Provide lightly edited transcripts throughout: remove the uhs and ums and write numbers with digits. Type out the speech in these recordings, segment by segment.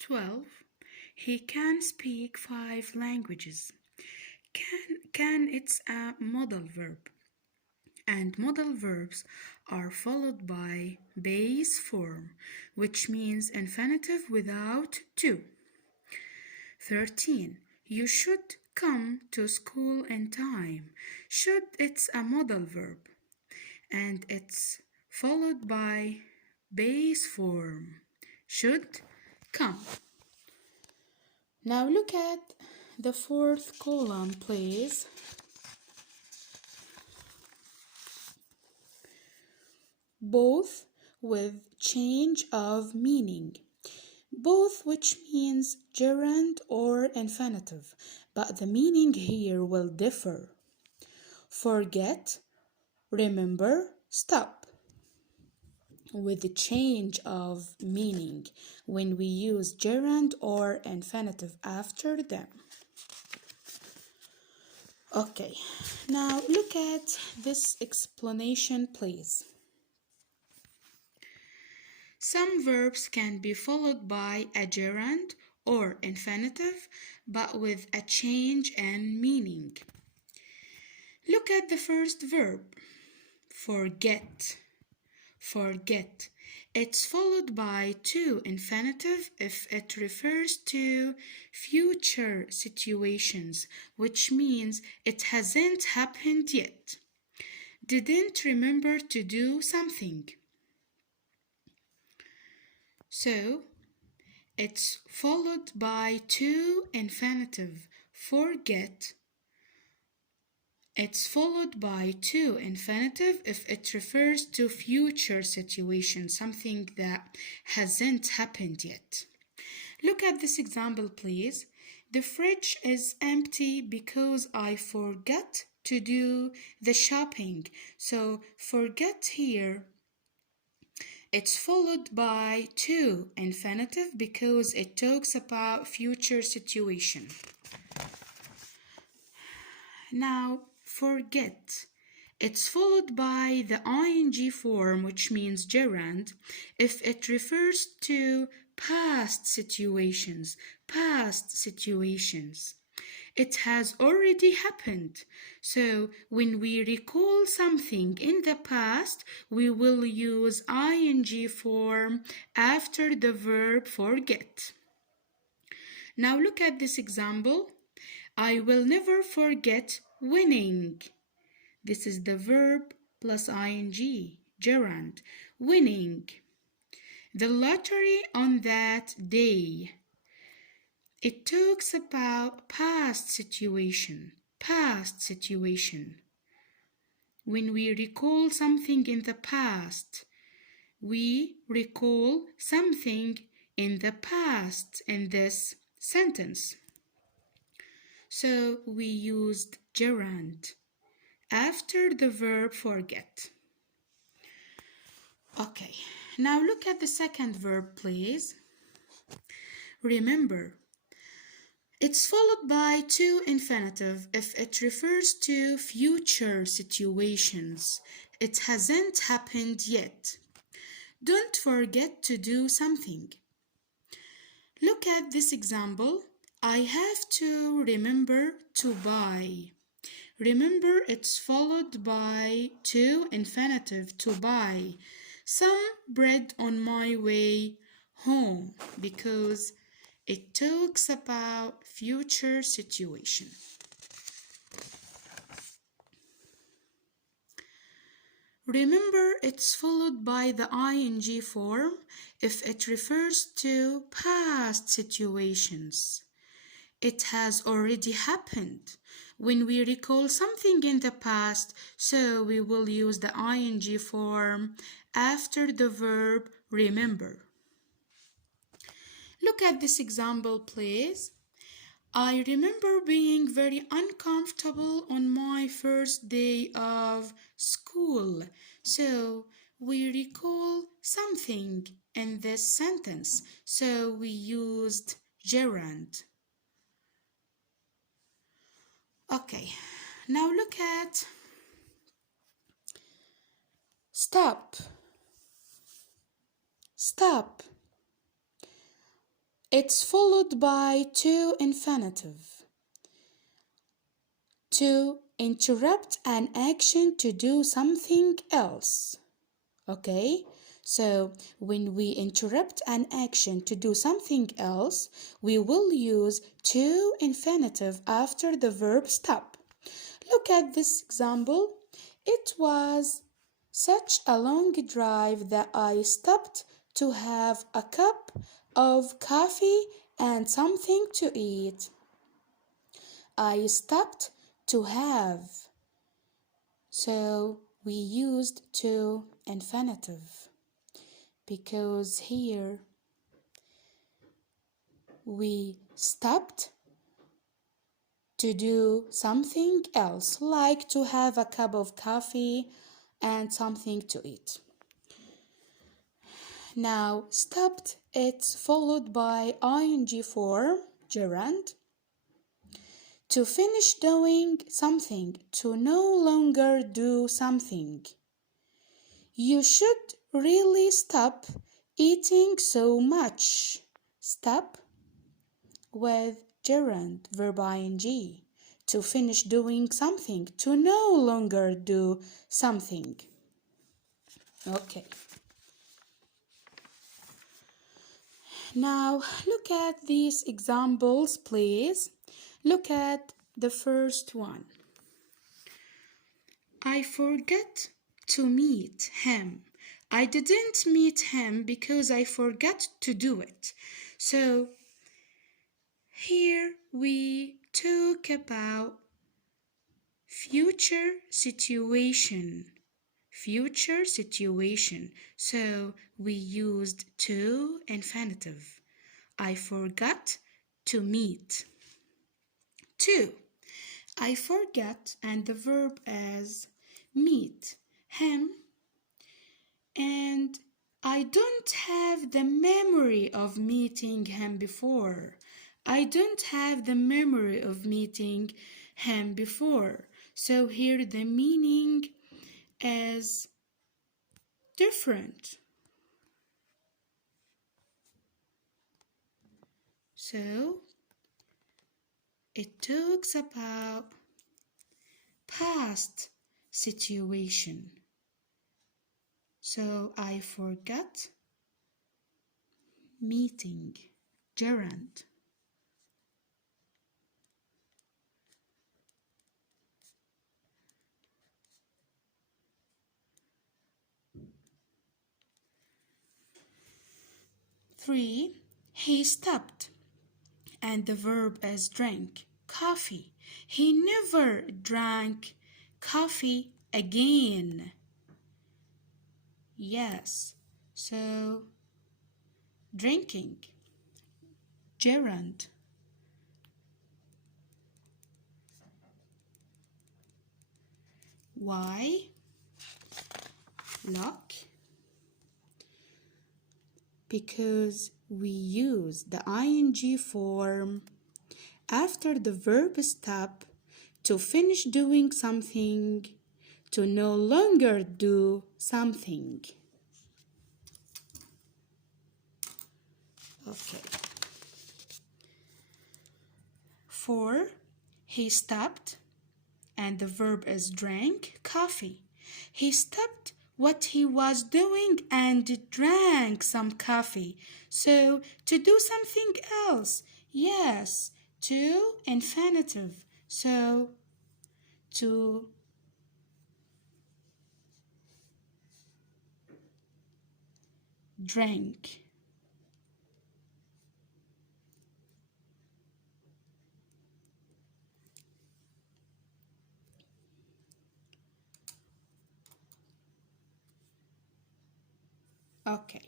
12. He can speak 5 languages. Can it's a modal verb, and modal verbs are followed by base form, which means infinitive without to. 13. You should come to school in time. Should it's a modal verb, and it's followed by base form, should come. Now look at the 4th column, please. Both with change of meaning. Both, which means gerund or infinitive, but the meaning here will differ. Forget, remember, stop. With the change of meaning when we use gerund or infinitive after them. Okay, now look at this explanation, please. Some verbs can be followed by a gerund or infinitive, but with a change in meaning. Look at the first verb, forget. Forget. It's followed by to infinitive if it refers to future situations, which means it hasn't happened yet. Didn't remember to do something. So, it's followed by to infinitive, forget. It's followed by to infinitive if it refers to future situation, something that hasn't happened yet. Look at this example, please. The fridge is empty because I forgot to do the shopping. So forget here, it's followed by to infinitive because it talks about future situation. Now, forget. It's followed by the ing form, which means gerund, if it refers to past situations. Past situations. It has already happened. So when we recall something in the past, we will use ing form after the verb forget. Now look at this example. I will never forget winning. This is the verb plus ing, gerund, winning. The lottery on that day. It talks about past situation, past situation. When we recall something in the past, we recall something in the past in this sentence. So we used gerund after the verb forget. Okay, now look at the second verb, please. Remember. It's followed by to infinitive if it refers to future situations. It hasn't happened yet. Don't forget to do something. Look at this example. I have to remember to buy. Remember, it's followed by to infinitive, to buy some bread on my way home because it talks about future situation. Remember, it's followed by the ing form if it refers to past situations. It has already happened. When we recall something in the past, so we will use the ing form after the verb remember. Look at this example, please. I remember being very uncomfortable on my first day of school. So we recall something in this sentence. So we used gerund. Okay, now look at stop. Stop. It's followed by to infinitive. To interrupt an action to do something else. Okay? So when we interrupt an action to do something else, we will use to infinitive after the verb stop. Look at this example. It was such a long drive that I stopped to have a cup of coffee and something to eat. I stopped to have. So we used to infinitive because here we stopped to do something else, like to have a cup of coffee and something to eat. Now, stopped, it's followed by ing form, gerund. To finish doing something, to no longer do something. You should really stop eating so much. Stop with gerund, verb ing. To finish doing something, to no longer do something. Okay. Now look at these examples, please. Look at the first one. I forgot to meet him. I didn't meet him because I forgot to do it. So here we talk about future situation. Future situation. So we used to infinitive. I forgot to meet. 2. I forgot and the verb is meet him, and I don't have the memory of meeting him before. I don't have the memory of meeting him before. So here the meaning is different. So it talks about past situation. So I forgot meeting, gerund. Three, he stopped, and the verb is drank, coffee. He never drank coffee again. Yes, so drinking, gerund. Why? Look, because we use the ing form after the verb stop to finish doing something, to no longer do something. Okay. 4. He stopped, and the verb is drank, coffee. He stopped what he was doing and drank some coffee. So, to do something else. Yes, to infinitive. So, to drink. Okay.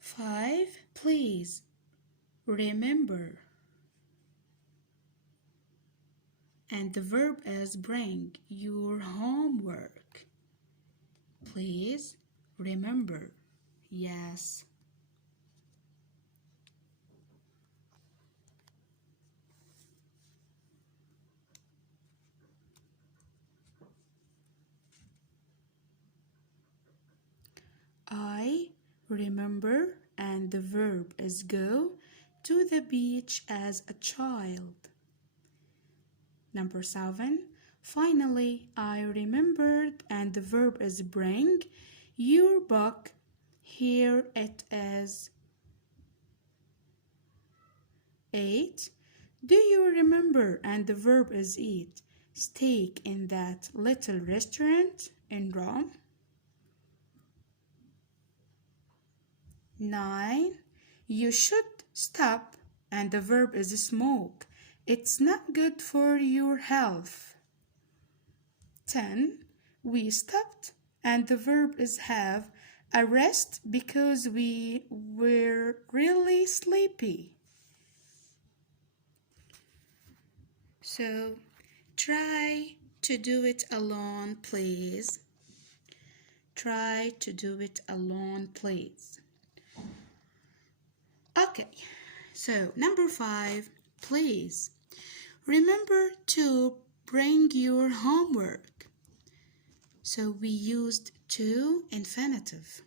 5. Please remember. And the verb is bring your homework. Please remember. Yes. remember, and the verb is go to the beach as a child. Number 7. Finally, I remembered, and the verb is bring your book. Here it is. 8. Do you remember, and the verb is eat, steak in that little restaurant in Rome? 9. You should stop, and the verb is smoke. It's not good for your health. 10. We stopped, and the verb is have a rest because we were really sleepy. So try to do it alone, please. Try to do it alone, please. Okay, so number 5, please remember to bring your homework. So we used to infinitive.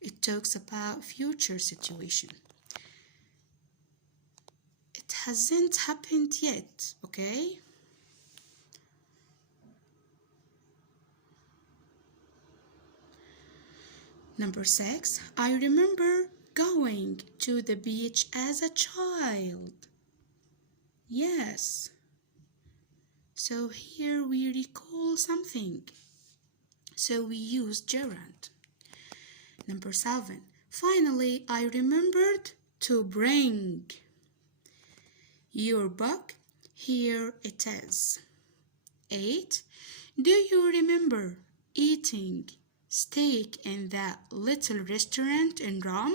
It talks about future situation. It hasn't happened yet, okay? Number 6, I remember going to the beach as a child. Yes. So here we recall something. So we use gerund. Number 7, finally, I remembered to bring your book. Here it is. 8, do you remember eating steak in that little restaurant in Rome?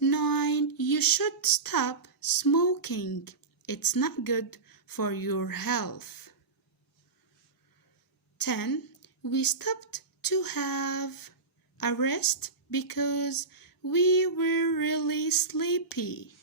9, you should stop smoking. It's not good for your health. 10, we stopped to have a rest because we were really sleepy.